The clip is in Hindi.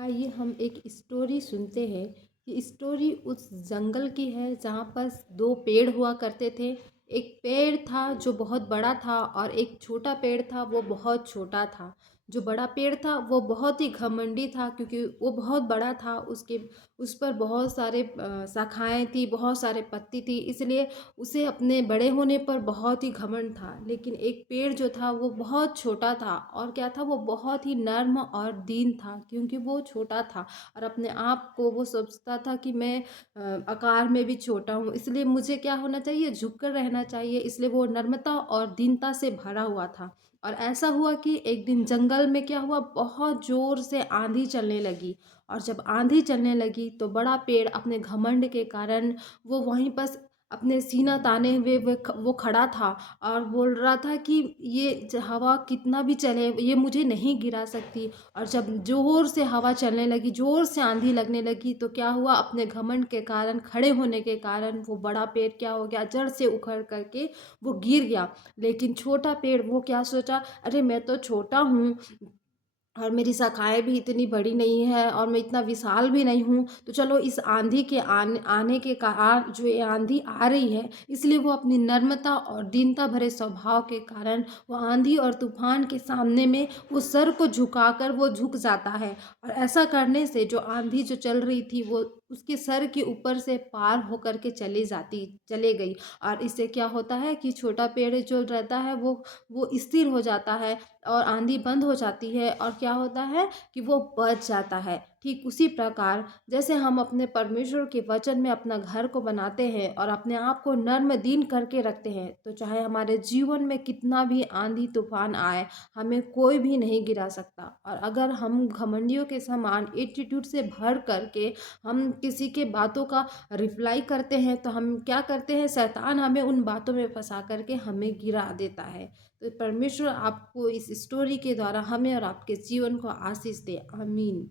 आइए हम एक स्टोरी सुनते हैं। ये स्टोरी उस जंगल की है जहाँ पर दो पेड़ हुआ करते थे। एक पेड़ था जो बहुत बड़ा था और एक छोटा पेड़ था वो बहुत छोटा था। जो बड़ा पेड़ था वो बहुत ही घमंडी था क्योंकि वो बहुत बड़ा था। उसके उस पर बहुत सारे शाखाएँ थी, बहुत सारे पत्ती थी, इसलिए उसे अपने बड़े होने पर बहुत ही घमंड था। लेकिन एक पेड़ जो था वो बहुत छोटा था और क्या था, वो बहुत ही नर्म और दीन था क्योंकि वो छोटा था और अपने आप को वो सोचता था कि मैं आकार में भी छोटा हूँ, इसलिए मुझे क्या होना चाहिए, झुक कर रहना चाहिए। इसलिए वो नर्मता और दीनता से भरा हुआ था। और ऐसा हुआ कि एक दिन जंगल में क्या हुआ, बहुत ज़ोर से आंधी चलने लगी। और जब आंधी चलने लगी तो बड़ा पेड़ अपने घमंड के कारण वो वहीं पर अपने सीना ताने हुए वो खड़ा था और बोल रहा था कि ये हवा कितना भी चले ये मुझे नहीं गिरा सकती। और जब ज़ोर से हवा चलने लगी, ज़ोर से आंधी लगने लगी, तो क्या हुआ, अपने घमंड के कारण, खड़े होने के कारण वो बड़ा पेड़ क्या हो गया, जड़ से उखड़ करके वो गिर गया। लेकिन छोटा पेड़ वो क्या सोचा, अरे मैं तो छोटा हूँ और मेरी शाखाएँ भी इतनी बड़ी नहीं है और मैं इतना विशाल भी नहीं हूँ, तो चलो इस आंधी के आने के कारण, जो ये आंधी आ रही है, इसलिए वो अपनी नम्रता और दीनता भरे स्वभाव के कारण वो आंधी और तूफान के सामने में वो सर को झुकाकर वो झुक जाता है। और ऐसा करने से जो आंधी जो चल रही थी वो उसके सर के ऊपर से पार होकर के चले गई। और इससे क्या होता है कि छोटा पेड़ जो रहता है वो स्थिर हो जाता है और आंधी बंद हो जाती है और क्या होता है कि वो बच जाता है। ठीक उसी प्रकार जैसे हम अपने परमेश्वर के वचन में अपना घर को बनाते हैं और अपने आप को नर्म दीन करके रखते हैं, तो चाहे हमारे जीवन में कितना भी आंधी तूफान आए, हमें कोई भी नहीं गिरा सकता। और अगर हम घमंडियों के समान एटीट्यूड से भर करके हम किसी के बातों का रिप्लाई करते हैं, तो हम क्या करते हैं, शैतान हमें उन बातों में फंसा करके हमें गिरा देता है। तो परमेश्वर आपको इस स्टोरी के द्वारा हमें और आपके जीवन को आशीष दे। आमीन।